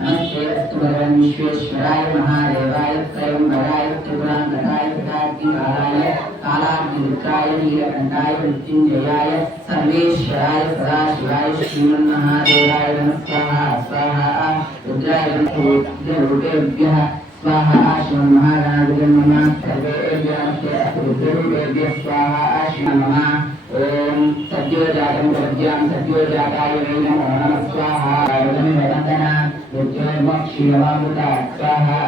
नमस्ते अस्तु भगवान् विश्वेश्वराय महादेवाय त्रयंबराय त्रिपुरान्तकाय प्रतापीकालाय कालाग्निरुद्राय नीलकण्ठाय मृत्युञ्जयाय सर्वेश्वराय सदाशिवाय श्रीमन्महादेवाय नमः स्वाहा स्वाहा रुद्राय रुद्ररूपेभ्यः स्वाहा श्रीमन्महागणाधिपतये नमः सर्वेभ्यः रुद्ररूपेभ्यः स्वाहा श्रीमन्महा ओम सद्योजातं प्रज्ञां सद्योजाताय नमो नमः स्वाहा वन्दना रुद्रमक्षीयवामुता स्वाहा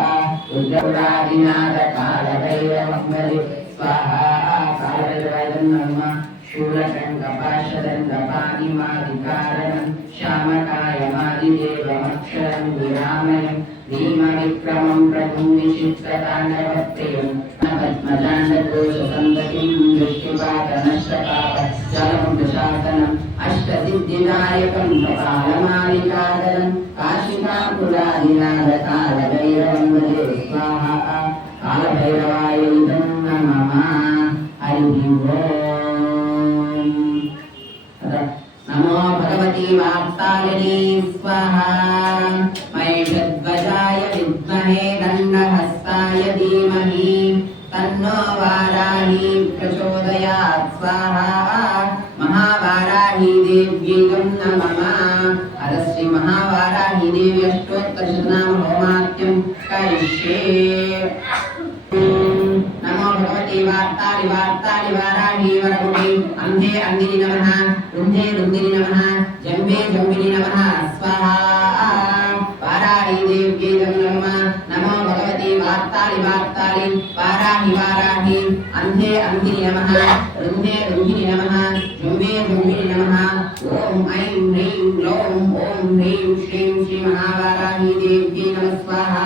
रुद्रपुरादिनाथ कालभैरवमग्मरि स्वाहा कालभैरवाय नमः शूलशङ्खपाशदण्डपाणिमादिकारणं श्यामकायमादिदेवमक्षरं विरामयं भीमविक्रमं प्रभुं विचित्रताण्डवप्रियं पद्मजाण्डकोशसन्दतिं दृष्टिपातनष्टपापश्चलमुपशासनम् अष्टसिद्धिदायकं कपालमालिकादलं काशिकापुरादिनाथकालभैरवं भजे स्वाहा कालभैरवाय इदं नमः हरिः नमो भगवती वात्सायनी स्वाहा महिषध्वजाय विद्महे दण्डहस्ताय धीमहि तन्नो वाराही प्रचोदयात् स्वाहा महावाराही देव्यै नमः अथ श्री महावाराही देवी अष्टोत्तरशतनाम होमाख्यं करिष्ये नमो भगवते वार्तालि वार्तालि वाराही वरकुटे अन्धे अन्धिनि नमः रुन्धे रुन्धिनि नमः जम्बे जम्बिनि नमः स्वाहा वाराही देव्यै नमः नमो भगवते वार्तालि वार्तालि वाराही वाराही अन्धे अन्धिनि नमः रुन्धे रुन्धिनि नमः जम्बे जम्बिनि नमः ओम ऐं ह्रीं ग्लौं ओम ह्रीं श्रीं श्री महावाराही देव्यै नमः स्वाहा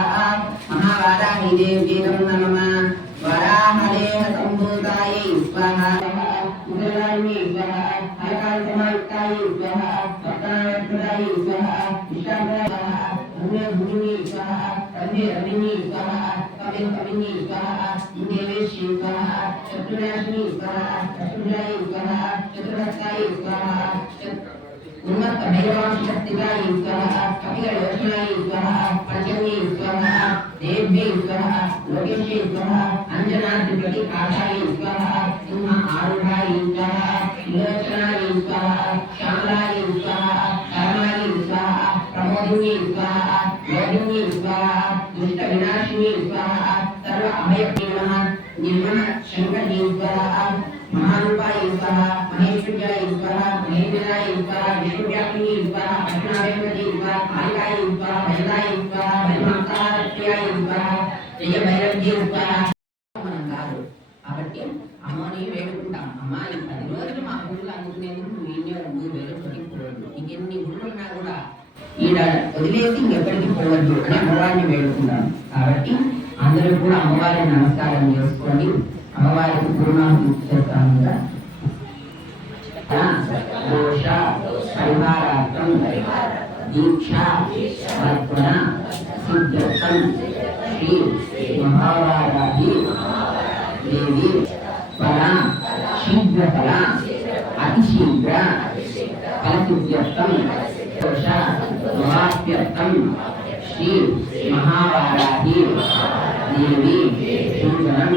महावाराही देव्यै नमः वराहदेह संभूतायै स्वाहा मुद्रायै स्वाहा हरकालसमायुक्तायै स्वाहा भक्तानाय स्वाहा इष्टाभयाय स्वाहा धन्ये भूमिनि स्वाहा तन्ये रविनि स्वाहा कविनि स्वाहा देवेशी स्वाहा शत्रुनाशिनी स्वाहा शत्रुजायै स्वाहा चतुर्हस्तायै स्वाहा उन्मत्त भैरवाशक्तिकायै स्वाहा कपिललोचनायै स्वाहा पंचम्यै स्वाहा देव्यै स्वाहा लोकेशै स्वाहा अंजनाद्रिपति काशायै स्वाहा सिंह आरूढायै स्वाहा लोचनायै स्वाहा श्यामलायै स्वाहा धर्मायै स्वाहा प्रमोदिन्यै स्वाहा योगिन्यै स्वाहा दुष्ट विनाशिनी स्वाहा सर्व अभयप्रिय नमः निर्मल शंकरयै स्वाहा महारूपाय स्वाहा महेश्वर्याय स्वाहा महेन्द्राय स्वाहा विष्णुव्यापिनी स्वाहा अष्टावेंकटी स्वाहा कालिकाय स्वाहा भैरवाय स्वाहा भैरवाय स्वाहा जय भैरवजी स्वाहा మనం కాదు కాబట్టి అమ్మని వేడుకుంటాం అమ్మ ఈ 10 రోజులు మా గుళ్ళు అందుకునేందుకు వీళ్ళే నువ్వు వేడుకొని పోవద్దు ఇంకెన్ని గుళ్ళు ఉన్నా కూడా ఈడ వదిలేసి ఇంకెక్కడికి పోవద్దు అని అమ్మవారిని వేడుకుంటాం కాబట్టి అందరూ కూడా అమ్మవారిని నమస్కారం చేసుకోండి అమ్మవారికి పూర్ణాహుతి చేస్తాము కదా దోష పరిహారార్థం దీక్ష తర్పణ సిద్ధార్థం శ్రీ మహావారాహి దేవి ఫల శీఘ్ర ఫల అతిశీఘ్ర ఫలసిద్ధ్యర్థం దోష మహాప్యర్థం శ్రీ మహావారాహి దేవి సూచనం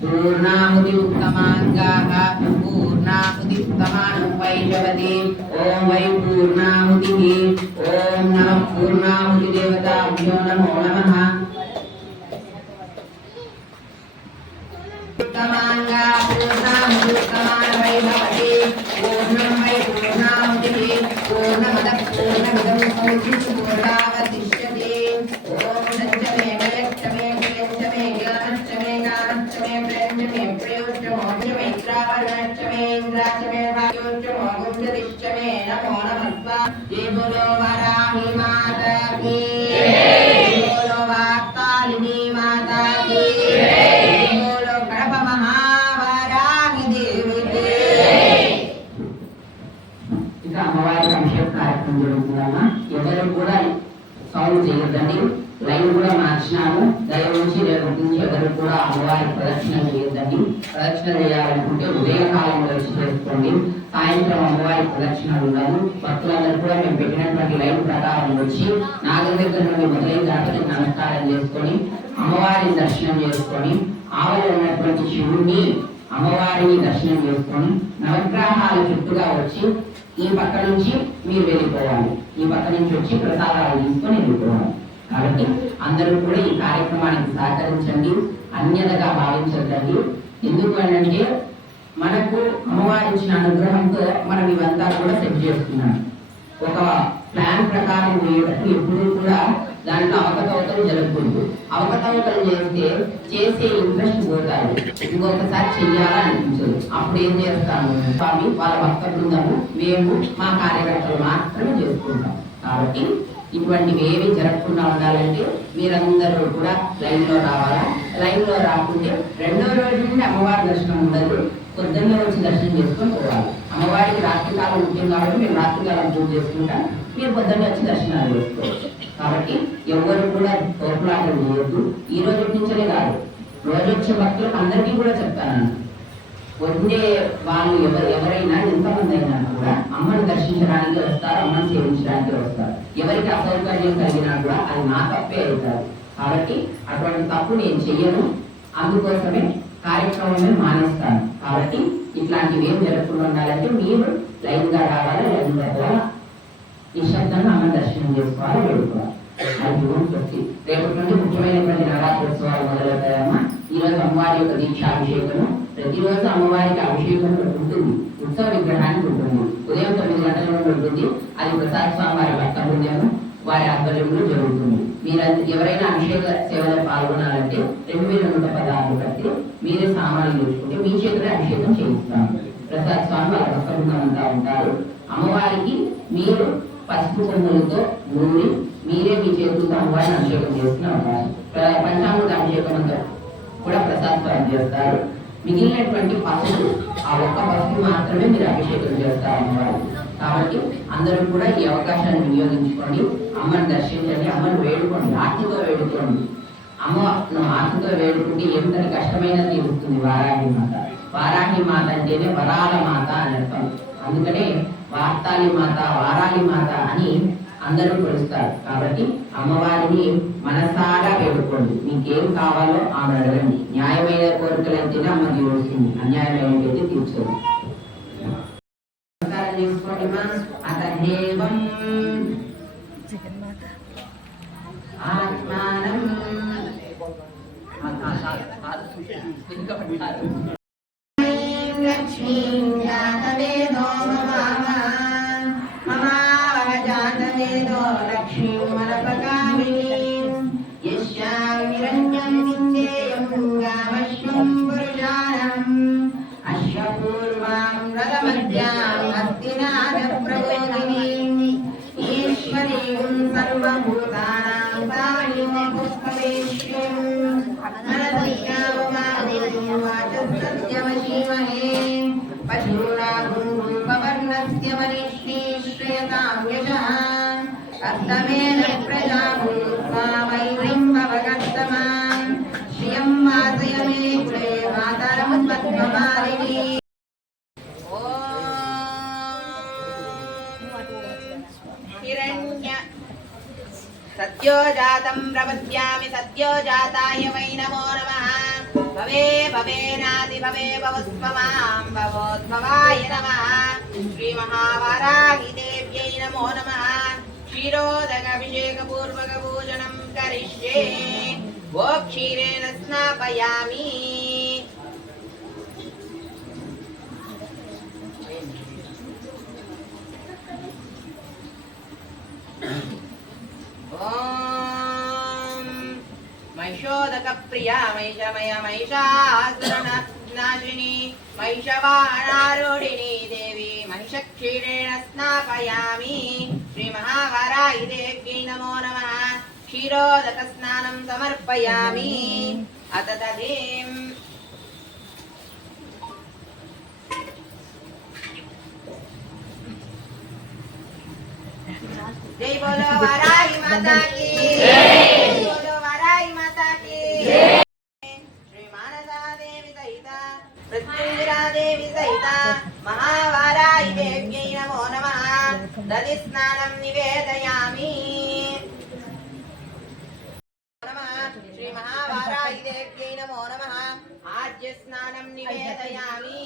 पूर्णाहुति उत्तमांगाः पूर्णाहुति उत्तमानं वैशवते ओम वै पूर्णाहुतिः ओम नमः पूर्णाहुति देवताभ्यो नमो नमः उत्तमांगा पूर्णाहुति उत्तमान वैशवते ఇచ్చినాను. దయవుంచి రేపటి నుంచి ఎవరు కూడా అమ్మవారి ప్రదక్షిణ చేయొద్దండి. ప్రదక్షిణ చేయాలనుకుంటే ఉదయకాలంలో వచ్చి చేసుకోండి. సాయంత్రం అమ్మవారి ప్రదక్షిణలు ఉండదు. భక్తులందరూ కూడా మేము పెట్టినటువంటి లైన్ ప్రకారం వచ్చి నాగరి దగ్గర నుండి మొదలైన గణపతికి నమస్కారం చేసుకొని అమ్మవారిని దర్శనం చేసుకొని ఆవలో ఉన్నటువంటి శివుణ్ణి అమ్మవారిని దర్శనం చేసుకొని నవగ్రహాల చుట్టూగా వచ్చి ఈ పక్క నుంచి మీరు వెళ్ళిపోవాలి. ఈ పక్క నుంచి వచ్చి ప్రసాదాలు తీసుకొని వెళ్ళిపోవాలి. కాబట్టి అందరూ కూడా ఈ కార్యక్రమానికి సహకరించండి, అన్యతగా భావించద్దండి. ఎందుకు అంటే మనకు అమ్మవారి ఇచ్చిన అనుగ్రహంతో మనం ఇవంతా కూడా సెట్ చేస్తున్నాం. ఒక ప్లాన్ ప్రకారం చేయటప్పుడు ఎప్పుడు కూడా దాంట్లో అవకతవకలు జరగకూడదు. అవకతవకలు చేసే ఇంట్రెస్ట్ పోతారు, ఇంకొకసారి చెయ్యాలని అనిపించదు. అప్పుడు ఏం చేస్తాము, స్వామి వాళ్ళ భక్త బృందము మేము మా కార్యకర్తలు మాత్రమే చేసుకుంటాం. కాబట్టి ఇటువంటివి ఏవి జరగకుండా ఉండాలంటే మీరందరూ కూడా లైన్లో రావాలా. లైన్లో రాకుంటే రెండో రోజు నుండి అమ్మవారి దర్శనం ఉండదు. పొద్దున్న వచ్చి దర్శనం చేసుకొని పోవాలి. అమ్మవారికి రాత్రికాలం ముఖ్యం కాబట్టి మేము రాత్రికాలం పూజ చేసుకుంటాం. మీరు పొద్దున్న వచ్చి దర్శనాలు చేసుకోవచ్చు. కాబట్టి ఎవరు కూడా తోపులాటలు చేయొద్దు. ఈ రోజు నుంచే కాదు, రోజు వచ్చే భక్తులకు అందరికీ కూడా చెప్తాను, వండే వాళ్ళు ఎవరైనా ఎంతమంది అయినా కూడా అమ్మను దర్శించడానికి వస్తారు, అమ్మను సేవించడానికి వస్తారు. ఎవరికి అసౌకర్యం కలిగినా కూడా అది నా తప్పే అవుతారు. కాబట్టి అటువంటి తప్పు నేను చెయ్యను. అందుకోసమే కార్యక్రమం మానేస్తాను. కాబట్టి ఇట్లాంటివి ఏం జరగకుండా ఉండాలంటే మీరు లైన్గా రావాలి, లైన్గా పోవాలి, నిశ్శబ్దంగా అమ్మ దర్శనం చేసుకోవాలి, వేడుకోవాలి. అది శక్తి. రేపటి నుండి ముఖ్యమైనటువంటి నవరాత్రోత్సవాలు మొదలవుతాయమ్మా. ఈరోజు అమ్మవారి యొక్క దీక్షాభిషేకము. ప్రతిరోజు అమ్మవారికి అభిషేకం ఉంటుంది. ఉత్సవ విగ్రహానికి ఉంటుంది. ఉదయం 9 గంటల నుండి ఉంటుంది. అది ప్రసాద్ స్వామి వారి భక్త బృందము వారి ఆధ్వర్యంలో జరుగుతుంది. మీరు ఎవరైనా అభిషేక సేవలో పాల్గొనాలంటే 2116 కట్టి మీరే సామాన్లు తెచ్చుకుంటే మీ చేతులే అభిషేకం చేయిస్తాము. ప్రసాద్ స్వామి వారి భక్త బృందం అంతా ఉంటారు. అమ్మవారికి మీరు పసుపు కొమ్ములతో నూరి మీరే మీ చేతులతో అమ్మవారిని అభిషేకం చేస్తున్న అవకాశం. పంచామృత అభిషేకం అంతా కూడా ప్రసాద్ స్వామి చేస్తారు. మిగిలినటువంటి పసుపు, ఆ ఒక్క పసుపు మాత్రమే మీరు అభిషేకం చేస్తారు అమ్మవారు. కాబట్టి అందరూ కూడా ఈ అవకాశాన్ని వినియోగించుకోండి. అమ్మని దర్శించండి, అమ్మను వేడుకోండి, ఆర్తితో వేడుకోండి. అమ్మను ఆర్తితో వేడుకుంటే ఎంతటి కష్టమైనా తీరుస్తుంది వారాహి మాత. వారాహి మాత అంటేనే వరాల మాత అని అర్థం. అందుకనే వార్తాలి మాత, వారాహి మాత అని అందరూ కొలుస్తారు. కాబట్టి అమ్మవారిని మనసారా వేడుకోండి. మీకేం కావాలో ఆమె అడగండి. న్యాయమైన కోరికలైతేనే అమ్మ తీరుస్తుంది, అన్యాయమైనదైతే తీర్చదు. చేసుకోండి మా అతదేవం ఆత్మానం లక్ష్మీం జాతవేదో మమావహ జాతవేదో లక్ష్మీం మనపకామినీం యస్యాం నిరంజనం నిత్యేయం గామశ్వం పురుషాణం అశ్వపూర్వాం రథమధ్యాం హస్తినాథ ప్రబోధినీం ఈశ్వరీం సర్వభూతానాం తాళిం పుష్పవేశ్యం సత్యమశీమహే పశూనాభూపవర్ణస్య మనిషీశ్రయతాం యశః అర్థమేన ప్రజా భూత్వా వైరిం భవగత్తమాం శ్రియం వాసయ మే కులే మాతరం పద్మమాలినీ. సత్యోజాతం ప్రపద్యామి సత్యోజాతాయ వై నమో నమః. భవే భవేనాది భవే భవస్వమాం భవోద్భవాయ నమః. శ్రీ మహావారాహి దేవ్యై నమో నమః. క్షీరోదకాభిషేక పూర్వక పూజనం కరిష్యే. ఓ క్షీరేణ స్నాపయామి. మహిషోదక ప్రియా మహిషమయ మహిషాసురనాశిని మహిషవాణారూఢిని దేవి మహిషక్షీరేణ స్నాపయామి. శ్రీ మహావారాహి దేవ్యై నమో నమః. క్షీరోదక స్నానం సమర్పయామి. అత తదేం జై బోలో వారాహి మాతా కీ జై. బోలో వారాహి మాతా महावाराहि देव्यै नमो नमः दधिस्नानं निवेदयामि श्री महावाराहि देव्यै नमो नमः आज्यस्नानं निवेदयामि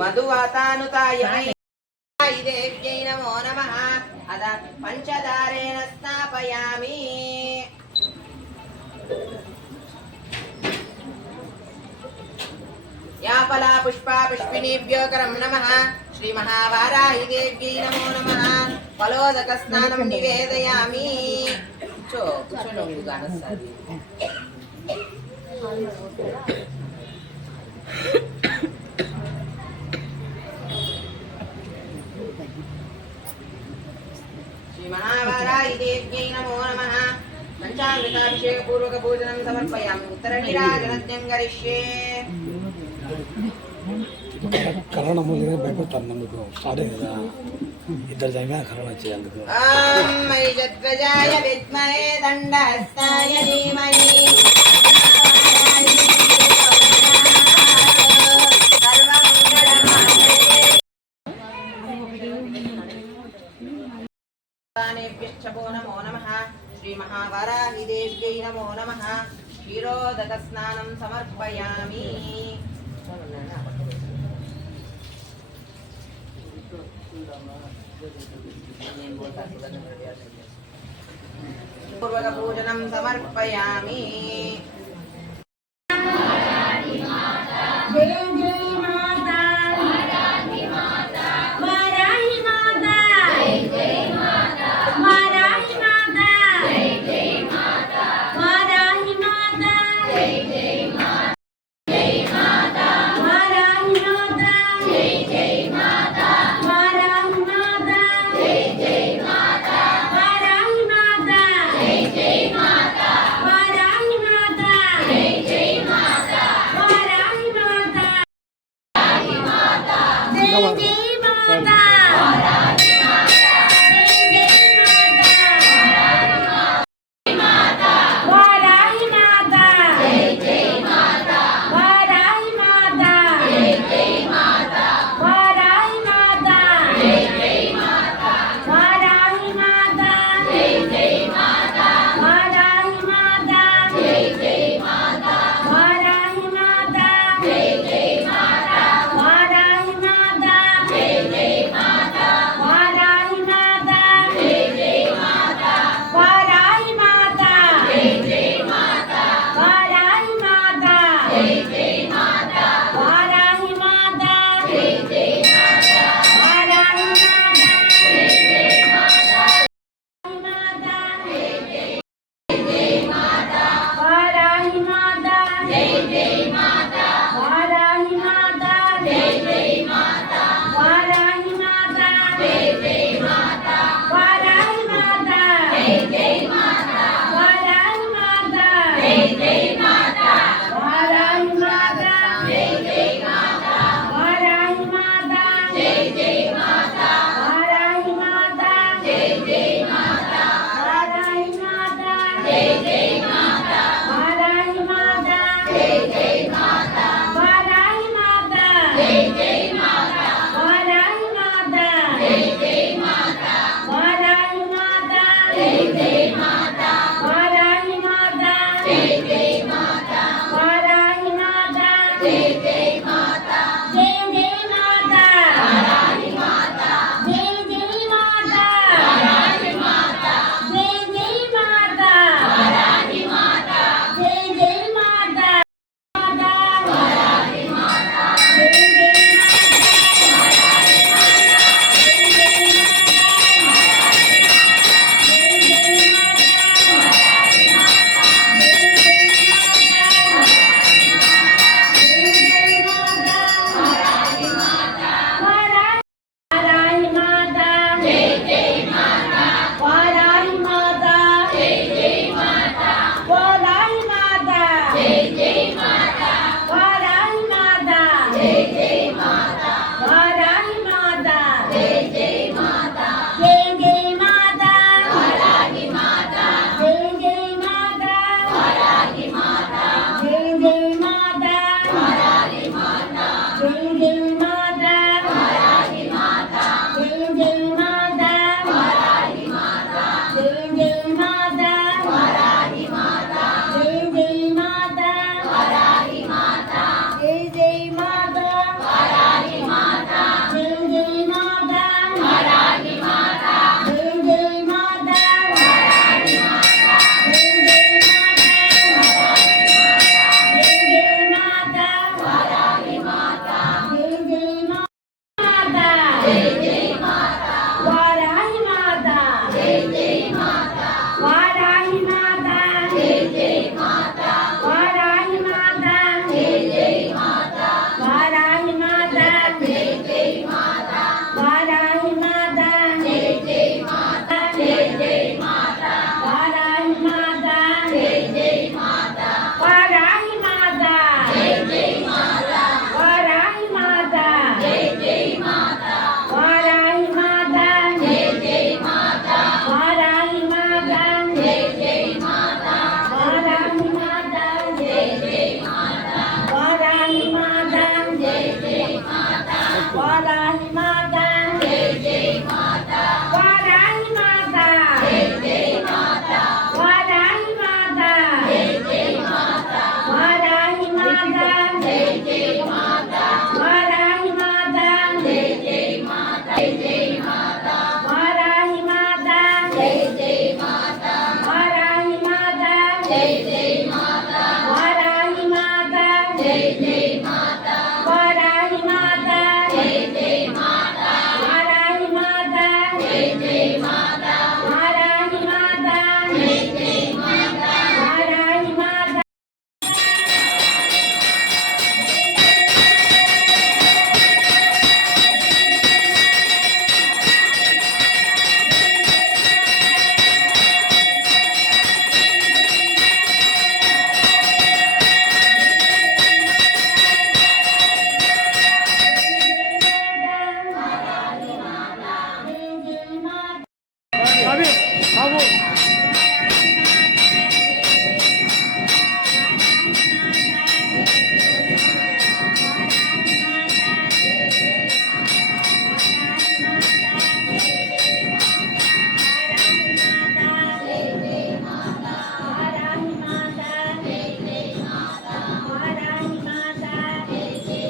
मधुवातानुतायै देव्यै नमो नमः अद पंचदारेण स्नापयामि याफला पुष्पा पुष्पिणीभ्यो करं नमः श्री महावाराहि देव्यै नमो नमः फलोदक स्नानं निवेदयामि चो चलो गानस श्री महावाराहि देव्यै नमो नमः पंचामृताभिषेक पूर्वक पूजनं समर्पयामि उत्तरनीराजनद्यं करिष्ये కరోనా భయపడతాను మీకు స్టార్ట్ కదా ఇద్దరు జంగా కరోనా చేయందుకు మైజద్వజాయ విద్మహే దండహస్తాయ ధీమహి नमो नमः श्री महावाराहि देव्यै नमो नमः क्षीरोदक स्नानं समर्पयामि पूर्वक पूजनं समर्पयामि महारानी माता महारानी माता అవి బాబు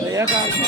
దయాకారు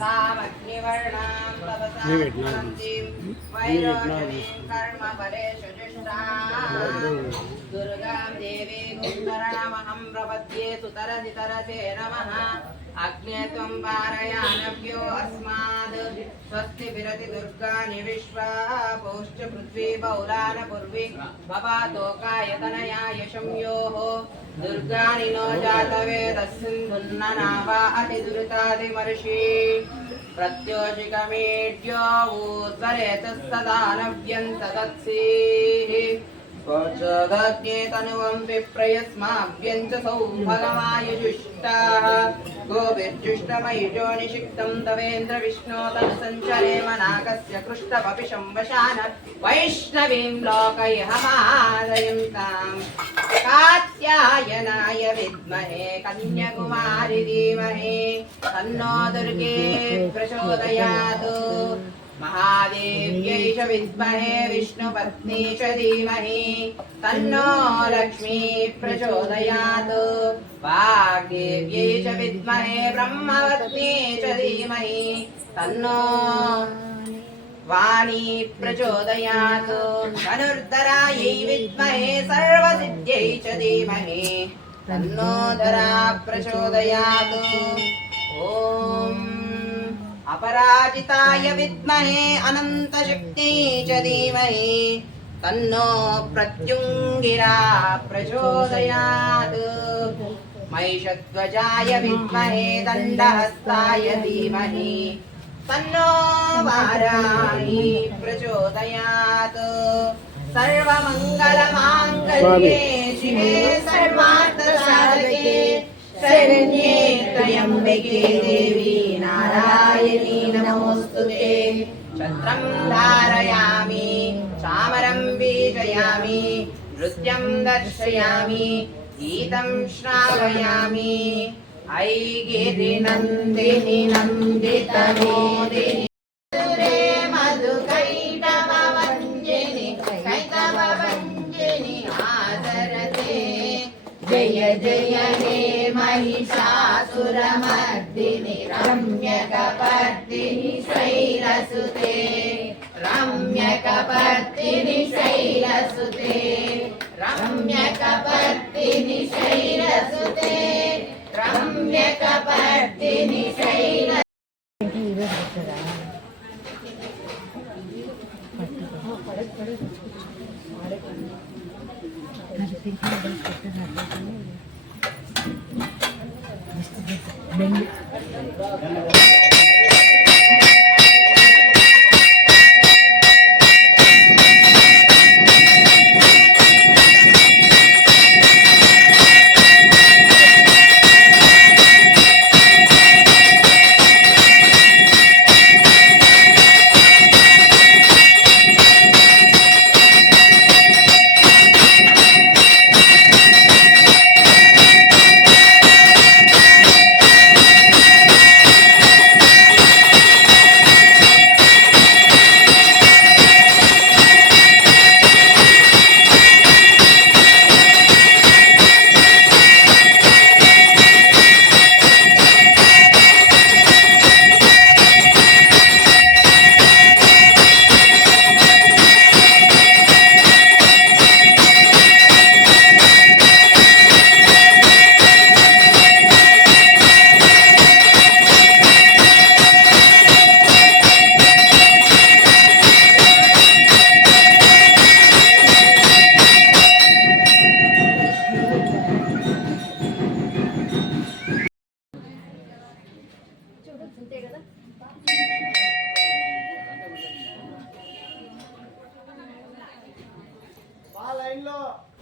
कामग्निवर्णां तपसां वैरोचनीं कर्मफलेषु जुष्टां दुर्गां देवीं शरणमहं प्रपद्ये सुतरजितरसे नमः अग्ने त्वं पारयानव्यो अस्माद् स्वस्ति विरति दुर्गानि विश्वा पौश्च पृथ्वी बहुलान पूर्वी भवातोकायतनया यशंयोः दुर्गानि नो जातवेदस्सिन्धुन्ननावा अतिदुरितादिमर्षि प्रत्योषिकमेढ्यो ऊर्ध्वरेतः सदा नव्यं तदत्सीः स्वच्छदग्ने तनुवं विप्रयस्माभ्यं च सौभगमायुजुष्टाः गोभिर्जुष्टमयुजो निषिक्तं तवेन्द्र विष्णो तनुसञ्चरे मनाकस्य कृष्टपपिशं वशान वैष्णवीं लोकयहमादयन्ताम् कात्यायनाय विद्महे कन्याकुमारी धीमहि तन्नो दुर्गे प्रचोदयात् महादेव्यै च विद्महे विष्णुपत्नी च धीमहि तन्नो लक्ष्मी प्रचोदयात् वाग्देव्यै च विद्महे ब्रह्मपत्नी च धीमहि तन्नो वाणी प्रचोदयात् धनुर्धरायै विद्महे सर्वसिद्ध्यै च धीमहि तन्नो धरा प्रचोदयात् ॐ अपराजिताय विद्महे अनन्तशक्त्यै च धीमहि तन्नो प्रत्युङ्गिरा प्रचोदयात् महिषध्वजाय विद्महे दण्डहस्ताय धीमहि तन्नो वाराही प्रचोदयात् सर्वमङ्गलमाङ्गल्ये शिवे सर्वार्थसाधके शरण्ये त्र्यम्बके देवी नारायणी नमोस्तुते छत्रं धारयामि चामरं बीजयामि नृत्यं दर्शयामि गीतं श्रावयामि ऐगिरिनन्दिनि नन्दितमोदिनि मधुकैटभवञ्जिनि कैटभवञ्जिनि आदरते जय जय हे महिषासुरमर्दिनि रम्यकपर्दिनि शैलसुते रम्यकपर्दिनि शैलसुते रम्यकपर्दिनि शैलसुते रम्यकपर्दिनि शैल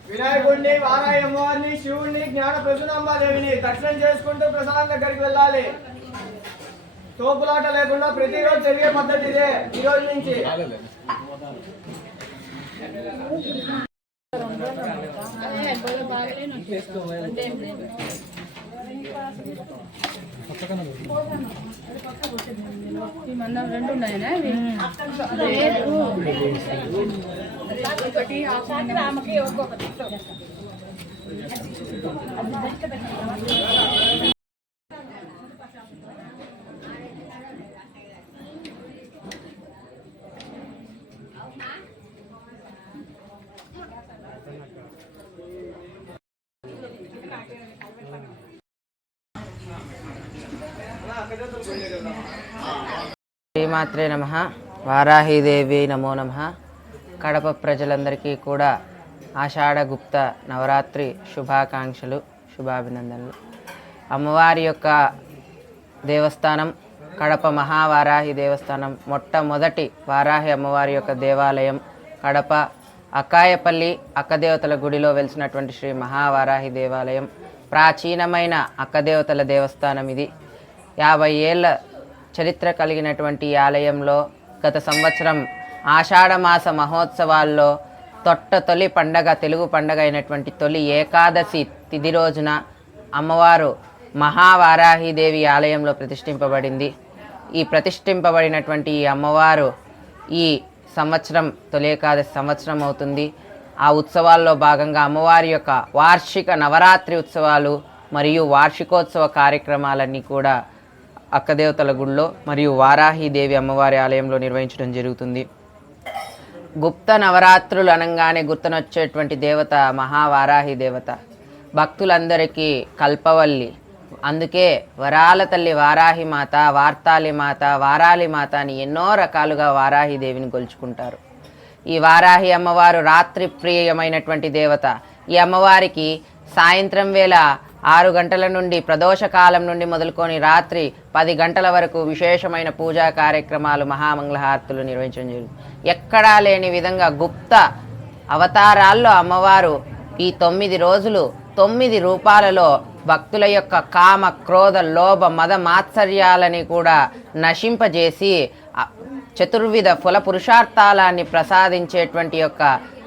వినాయకుడిని వారాయి అమ్మవారిని శివుడిని జ్ఞాన ప్రసూనాంబాదేవిని దర్శనం చేసుకుంటూ ప్రసాదం దగ్గరికి వెళ్ళాలి. తోపులాట లేకుండా ప్రతిరోజు జరిగే పద్ధతి ఇదే. ఈ రోజు నుంచి రెండు ఉన్నాయనా ఒకటి ఆమెకి ఒక్కొక్కటి శ్రీమాత్రే నమః. వారాహీదేవి నమో నమః. కడప ప్రజలందరికీ కూడా ఆషాఢ గుప్త నవరాత్రి శుభాకాంక్షలు, శుభాభినందనలు. అమ్మవారి యొక్క దేవస్థానం కడప మహావారాహి దేవస్థానం, మొట్టమొదటి వారాహి అమ్మవారి యొక్క దేవాలయం కడప అక్కాయపల్లి అక్కదేవతల గుడిలో వెలిసినటువంటి శ్రీ మహావారాహి దేవాలయం. ప్రాచీనమైన అక్కదేవతల దేవస్థానం ఇది. 50 ఏళ్ళ చరిత్ర కలిగినటువంటి ఈ ఆలయంలో గత సంవత్సరం ఆషాఢమాస మహోత్సవాల్లో తొలి పండగ, తెలుగు పండగ అయినటువంటి తొలి ఏకాదశి తిథి రోజున అమ్మవారు మహావారాహిదేవి ఆలయంలో ప్రతిష్ఠింపబడింది. ఈ ప్రతిష్ఠింపబడినటువంటి ఈ అమ్మవారు ఈ సంవత్సరం తొలి ఏకాదశి సంవత్సరం అవుతుంది. ఆ ఉత్సవాల్లో భాగంగా అమ్మవారి యొక్క వార్షిక నవరాత్రి ఉత్సవాలు మరియు వార్షికోత్సవ కార్యక్రమాలన్నీ కూడా అక్కదేవతల గుడిలో మరియు వారాహిదేవి అమ్మవారి ఆలయంలో నిర్వహించడం జరుగుతుంది. గుప్త నవరాత్రులు అనగానే గుర్తునొచ్చేటువంటి దేవత మహావారాహి దేవత, భక్తులందరికీ కల్పవల్లి. అందుకే వరాల తల్లి వారాహి మాత, వార్తాలి మాత, వారాలి మాత అని ఎన్నో రకాలుగా వారాహిదేవిని కొలుచుకుంటారు. ఈ వారాహి అమ్మవారు రాత్రి ప్రియమైనటువంటి దేవత. ఈ అమ్మవారికి సాయంత్రం వేళ 6 గంటల నుండి ప్రదోషకాలం నుండి మొదలుకొని రాత్రి 10 గంటల వరకు విశేషమైన పూజా కార్యక్రమాలు, మహామంగళహారతులు నిర్వహించడం జరుగుతుంది. ఎక్కడా లేని విధంగా గుప్త అవతారాల్లో అమ్మవారు ఈ 9 రోజులు 9 రూపాలలో భక్తుల యొక్క కామ, క్రోధ, లోభ, మద, మాత్సర్యాలని కూడా నశింపజేసి చతుర్విధ ఫల పురుషార్థాలని ప్రసాదించేటువంటి యొక్క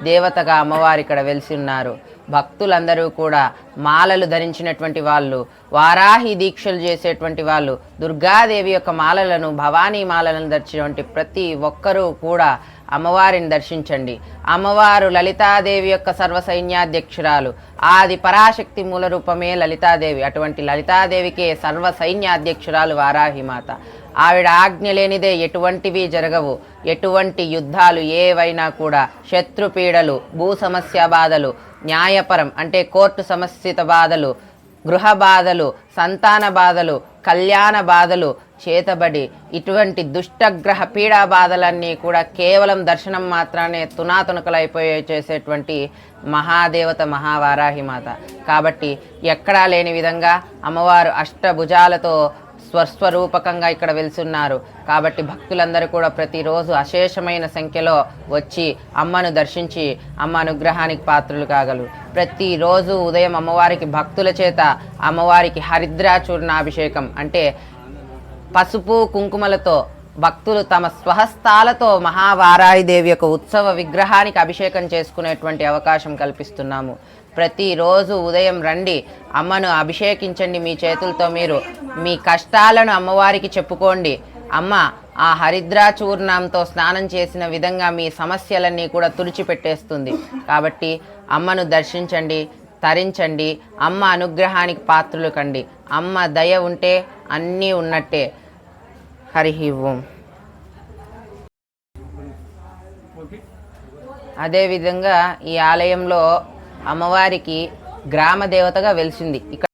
దేవతగా అమ్మవారు ఇక్కడ వెలిసి ఉన్నారు. భక్తులందరూ కూడా మాలలు ధరించినటువంటి వాళ్ళు, వారాహి దీక్షలు చేసేటువంటి వాళ్ళు, దుర్గాదేవి యొక్క మాలలను, భవానీ మాలలను ధరించినటువంటి ప్రతి ఒక్కరూ కూడా అమ్మవారిని దర్శించండి. అమ్మవారు లలితాదేవి యొక్క సర్వసైన్యాధ్యక్షురాలు. ఆది పరాశక్తి మూల రూపమే లలితాదేవి. అటువంటి లలితాదేవికే సర్వసైన్యాధ్యక్షురాలు వారాహిమాత. ఆవిడ ఆజ్ఞ లేనిదే ఎటువంటివి జరగవు. ఎటువంటి యుద్ధాలు ఏవైనా కూడా, శత్రుపీడలు, భూ సమస్య బాధలు, న్యాయపరం అంటే కోర్టు సమస్యత బాధలు, గృహ బాధలు, సంతాన బాధలు, కళ్యాణ బాధలు, చేతబడి ఇటువంటి దుష్టగ్రహ పీడా బాధలన్నీ కూడా కేవలం దర్శనం మాత్రానే తునాతునకలైపోయే చేసేటువంటి మహాదేవత మహావారాహిమాత. కాబట్టి ఎక్కడా లేని విధంగా అమ్మవారు అష్టభుజాలతో స్వస్వరూపకంగా ఇక్కడ వెలిసున్నారు. కాబట్టి భక్తులందరూ కూడా ప్రతిరోజు అశేషమైన సంఖ్యలో వచ్చి అమ్మను దర్శించి అమ్మ అనుగ్రహానికి పాత్రలు కాగలరు. ప్రతిరోజు ఉదయం అమ్మవారికి భక్తుల చేత అమ్మవారికి హరిద్రాచూర్ణాభిషేకం అంటే పసుపు కుంకుమలతో భక్తులు తమ స్వహస్తాలతో మహావారాహిదేవి యొక్క ఉత్సవ విగ్రహానికి అభిషేకం చేసుకునేటువంటి అవకాశం కల్పిస్తున్నాము. ప్రతిరోజు ఉదయం రండి, అమ్మను అభిషేకించండి. మీ చేతులతో మీరు మీ కష్టాలను అమ్మవారికి చెప్పుకోండి. అమ్మ ఆ హరిద్రాచూర్ణంతో స్నానం చేసిన విధంగా మీ సమస్యలన్నీ కూడా తుడిచిపెట్టేస్తుంది. కాబట్టి అమ్మను దర్శించండి, తరించండి, అమ్మ అనుగ్రహానికి పాత్రులు కండి. అమ్మ దయ ఉంటే అన్నీ ఉన్నట్టే. హరి ఓం. అదేవిధంగా ఈ ఆలయంలో అమ్మవారికి గ్రామ దేవతగా వెలిసింది. ఇక్కడ